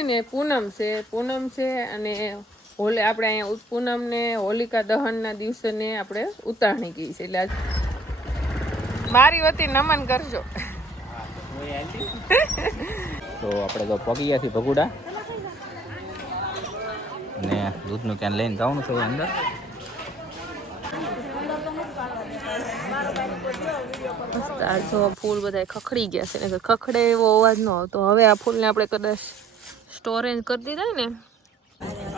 છે ને પૂનમ છે અને આપણે અહીંયા પૂનમ ને હોલિકા દહનના દિવસે આપણે ઉતારણી કહી છે. એટલે મારી વતી નમન કરજો. તો આપણે તો પગી ગયા છીએ ભગુડા અને દૂધનું ક્યાં લઈને જવાનું છે અંદર. તો ફૂલ બધા ખખડી ગયા છે ને ખખડે એવો અવાજ ન આવતો. હવે આ ફૂલને આપણે કદાચ સ્ટોરેજ કરી દીધા ને.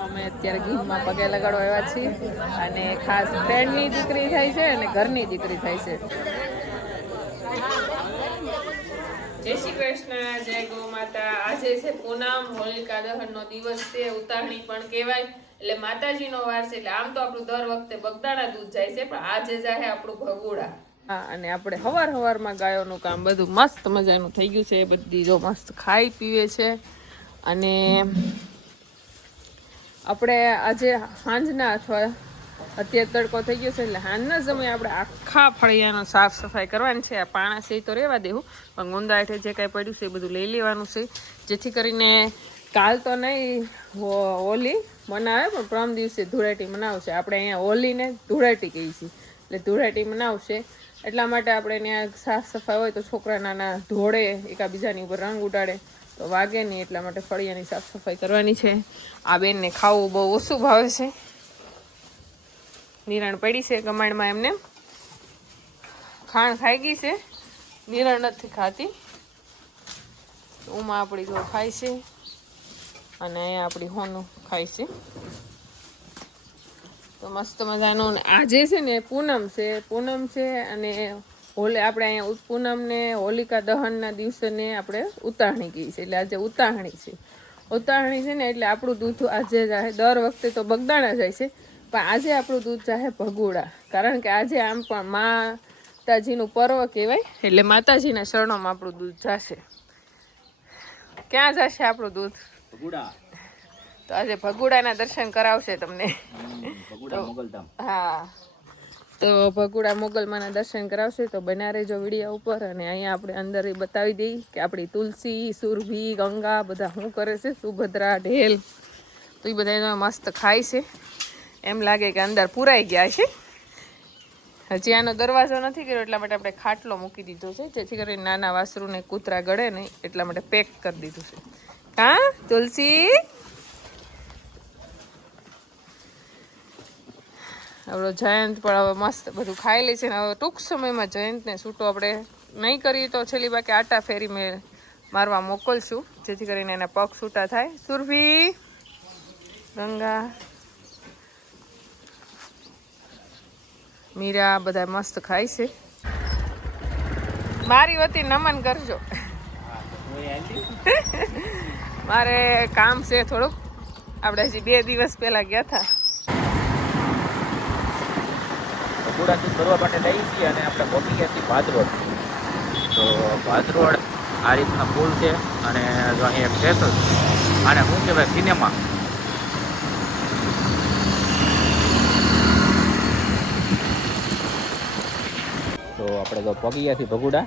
અમે અત્યારે ગીરમાં પગે લગાડવા આવ્યા છીએ અને ખાસ ફ્રેન્ડની દીકરી થાય છે અને ઘરની દીકરી થાય છે. જય શ્રી કૃષ્ણ, જય ગૌ માતા. આજે છે પૂનમ, હોલિકા દહનનો દિવસ છે, ઉતારણી પણ કહેવાય. એટલે માતાજીનો વાર છે. એટલે આમ તો આપણું દર વખતે બગદાણા દૂધ જાય છે, પણ આજે જાય આપણું ભગોડા. હા, અને આપણે હવારમાં ગાયોનું કામ બધું મસ્ત મજાનું થઈ ગયું છે. બધી જો મસ્ત ખાઈ પીવે છે. અને આપણે આજે સાંજના અથવા અત્યારે તડકો થઈ ગયો છે એટલે સાંજના સમયે આપણે આખા ફળિયાનો સાફ સફાઈ કરવાની છે. આ પાણા છે તો રહેવા દેવું, પણ ગુંદા હેઠે જે કાંઈ પડ્યું છે એ બધું લઈ લેવાનું છે, જેથી કરીને કાલ તો નહીં હોલી મનાવે પણ પ્રમ દિવસે ધૂળેટી મનાવશે. આપણે અહીંયા હોલીને ધૂળેટી કહીએ છીએ, એટલે ધૂળેટી મનાવશે. એટલા માટે આપણે ત્યાં સાફ સફાઈ હોય તો છોકરા નાના ધોળે, એકાબીજાની ઉપર રંગ ઉડાડે તો વાગે નહીં. એટલા માટે ફળિયાની સાફ સફાઈ કરવાની છે. આ બેનને ખાવું બહુ ઓછું ભાવે છે. નિરણ પડી છે કમાણમાં, એમને ખાણ ખાઈ ગઈ છે, નિરણ નથી ખાતી. ઉમાં આપણી જો ખાય છે અને અહીંયા આપણી હોનું ખાય છે. તો મસ્ત મજાનું. આજે છે ને પૂનમ છે અને આપણે અહીંયા પૂનમ ને હોલિકા દહનના દિવસે આપણે ઉતારણી કહી છે. એટલે આજે ઉતારણી છે. ઉતારણી છે ને એટલે આપણું દૂધ આજે જાય. દર વખતે તો બગદાણા જાય છે, પણ આજે આપણું દૂધ ચાહે ભગોડા. કારણ કે આજે આમ પણ માતાજીનું પર્વ કહેવાય, એટલે માતાજીના શરણોમાં આપણું દૂધ જશે. ક્યાં જશે આપણું દૂધ? ભગુડા. તો આજે ભગુડાના દર્શન કરાવશે તમને. હા, તો ભગુડા મોગલમાના દર્શન કરાવશે. તો બના રહેજો વિડીયો ઉપર. અને અહીંયા આપણે અંદર બતાવી દઈએ કે આપણી તુલસી, સુરભી, ગંગા બધા શું કરે છે. સુભદ્રા, ઢેલ તો એ બધા મસ્ત ખાય છે. એમ લાગે કે અંદર પૂરાઈ ગયા છે. હજી આનો દરવાજો નથી કર્યો, એટલા માટે આપણે ખાટલો મૂકી દીધો છે, જેથી કરીને નાના વાસરુને કૂતરા ગળે નહીં, એટલા માટે પેક કરી દીધું છે. હા તુલસી, આપણો જયંત પણ હવે મસ્ત બધું ખાઈ લે છે ને. હવે ટૂંક સમયમાં જયંતને છૂટો આપણે નહીં કરીએ તો છેલ્લી બાકી આટા ફેરી મેં મારવા મોકલશું, જેથી કરીને એના પગ છૂટા થાય. સુરભી, ગંગા, મીરા બધા મસ્ત ખાય છે. મારી વતી નમન કરજો. મારે કામ છે થોડુંક. આપણે હજી 2 દિવસ પહેલા ગયા હતા. ભગુડાથી ફરવા માટે લઈ છીએ અને આપણે પહોંચી ગયા છીએ ભાદરોડ. તો ભાદરોડ આ રીતના પુલ છે અને જો અહીં એક સ્ટેશન, આને શું કહેવાય, સિનેમા. તો આપણે તો પગી ગયા છીએ ભગુડા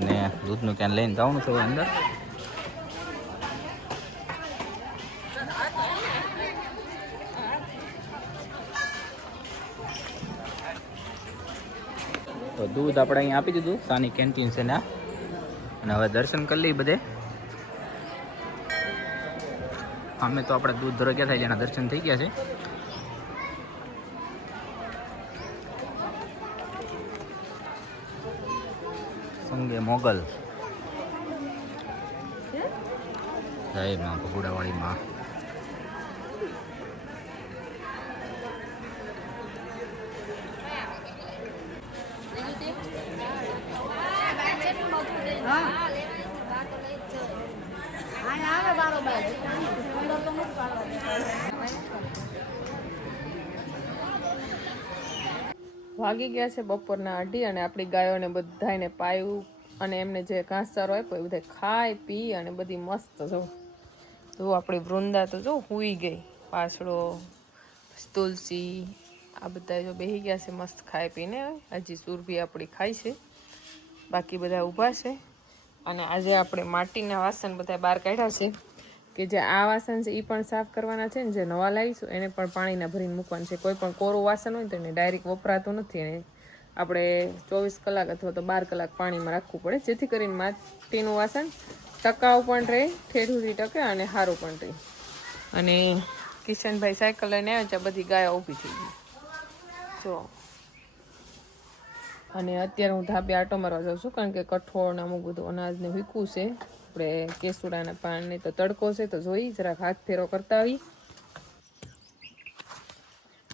અને દૂધનું ક્યાં લઈને જવાનું છે અંદર. તો દૂધ આપણે અહીંયા આપી દીધું, સાની કેન્ટીન છે ને. અને હવે દર્શન કરી લઈએ બધે. અમે તો આપણે દૂધ ધરો ગયા થાય જેના દર્શન થઈ ગયા છે. સંગે મોગલ, જય માં ભગુડાવાળી માં. વાગી ગયા છે બપોરના 2:30 અને આપણી ગાયોને બધાને પાયું અને એમને જે ઘાસચારો આપ્યો એ બધા ખાઈ પી અને બધી મસ્ત જો આપણી વૃંદા તો જો હુઈ ગઈ. પાછળો તુલસી આ બધા જો બેસી ગયા છે મસ્ત ખાઈ પીને. હજી સુરભી આપણી ખાય છે, બાકી બધા ઊભા છે. અને આજે આપણે માટીના વાસણ બધા બહાર કાઢ્યા છે કે જે આ વાસણ છે એ પણ સાફ કરવાના છે ને જે નવા લાવીશું એને પણ પાણીના ભરીને મૂકવાનું છે. કોઈ પણ કોરું વાસણ હોય તો એને ડાયરેક્ટ વપરાતું નથી એને આપણે 24 કલાક અથવા તો 12 કલાક પાણીમાં રાખવું પડે જેથી કરીને માટીનું વાસણ ટકાઉ પણ રહે, ઠેઠુંથી ટકે અને સારું પણ રહે. અને કિશનભાઈ સાયકલ લઈને આવ્યા છે, બધી ગાયો ઊભી થઈ ગઈ જો. અને અત્યારે હું ધાબે આટો મારવા જાઉં છું કારણ કે કઠોળ ને અમુક બધું અનાજને વીકવું છે. આપણે કેસુડાના પાનને તો તડકો છે તો જોઈ જરાક હાથ ફેરો કરતા આવી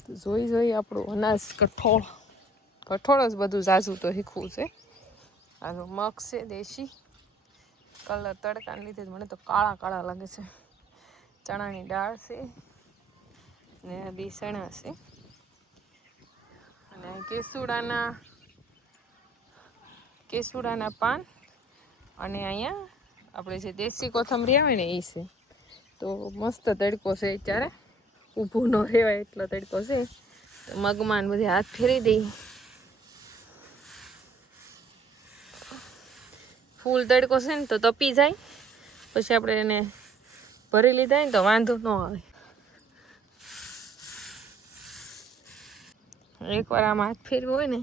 તો જોઈ આપણું અનાજ કઠોળ જ બધું ઝાઝું તો હીખવું છે. આ તો મગ છે દેશી, કલર તડકાને લીધે મને તો કાળા કાળા લાગે છે. ચણાની દાળ છે ને બે ચણા છે અને કેસુડાના પાન અને અહીંયા આપણે જે દેશી કોથમરી આવે ને એ છે. તો મસ્ત તડકો છે અત્યારે, ઊભું ન રહેવાય એટલો તડકો છે. તો મગમાં બધી હાથ ફેરી દઈ. ફૂલ તડકો છે ને તો તપી જાય, પછી આપણે એને ભરી લીધા ને તો વાંધો ન આવે. એકવાર આમ હાથ ફેરવો હોય ને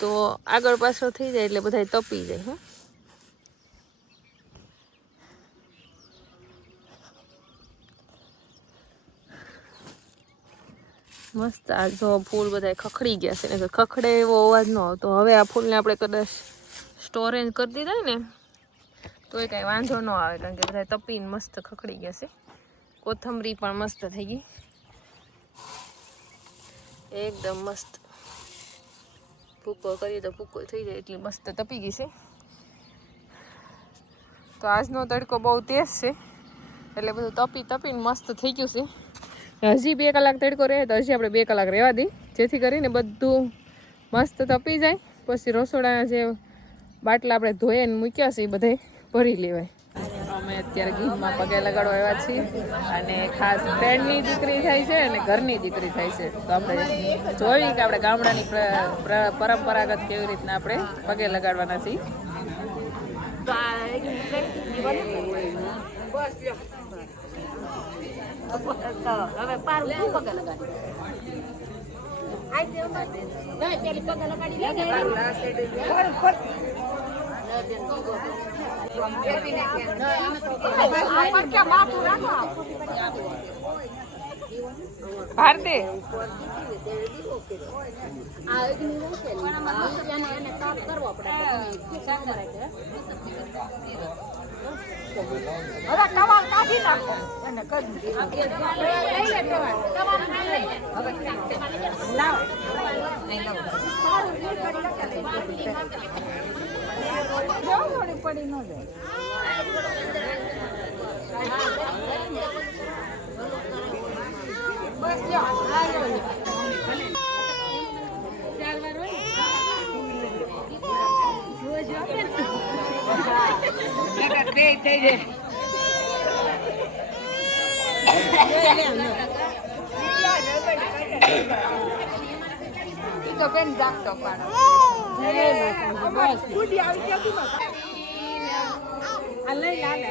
તો આગળ પાછળ થઈ જાય એટલે બધા તપી જાય. મસ્ત આ જો ફૂલ બધા ખખડી ગયા છે ને ખખડે એવો અવાજ ન આવતો. હવે આ ફૂલને આપણે કદાચ સ્ટોરેજ કરી દીધા ને તો એ કાંઈ વાંધો ન આવે કારણ કે બધા તપીને મસ્ત ખખડી ગયા છે. કોથમરી પણ મસ્ત થઈ ગઈ, એકદમ મસ્ત. ભૂકો કરીએ તો ભૂકો થઈ જાય એટલી મસ્ત તપી ગઈ છે. તો આજનો તડકો બહુ તેજ છે એટલે બધું તપીને મસ્ત થઈ ગયું છે. હજી 2 કલાક તડકો રહે તો હજી આપણે 2 કલાક રહેવા દઈએ જેથી કરીને બધું મસ્ત તપી જાય. પછી રસોડાના જે બાટલા આપણે ધોઈને મૂક્યા છે એ બધે ભરી લેવાય. અમે અત્યારે ગીરમાં પગે લગાડવા આવ્યા છીએ અને ખાસ ફ્રેન્ડની દીકરી થાય છે અને ઘરની દીકરી થાય છે. તો આપણે જોઈએ કે આપણે ગામડાની પરંપરાગત કેવી રીતના આપણે પગે લગાડવાના છીએ. હવે પારું પગે લગાડી પેલી પગે લગાડી ભારતી કરવો પડે. હવે ટવાલ કાઢી નાખો અને કરી પડી ન જાય. તો બેન જાગતો પાડો આ લઈ લે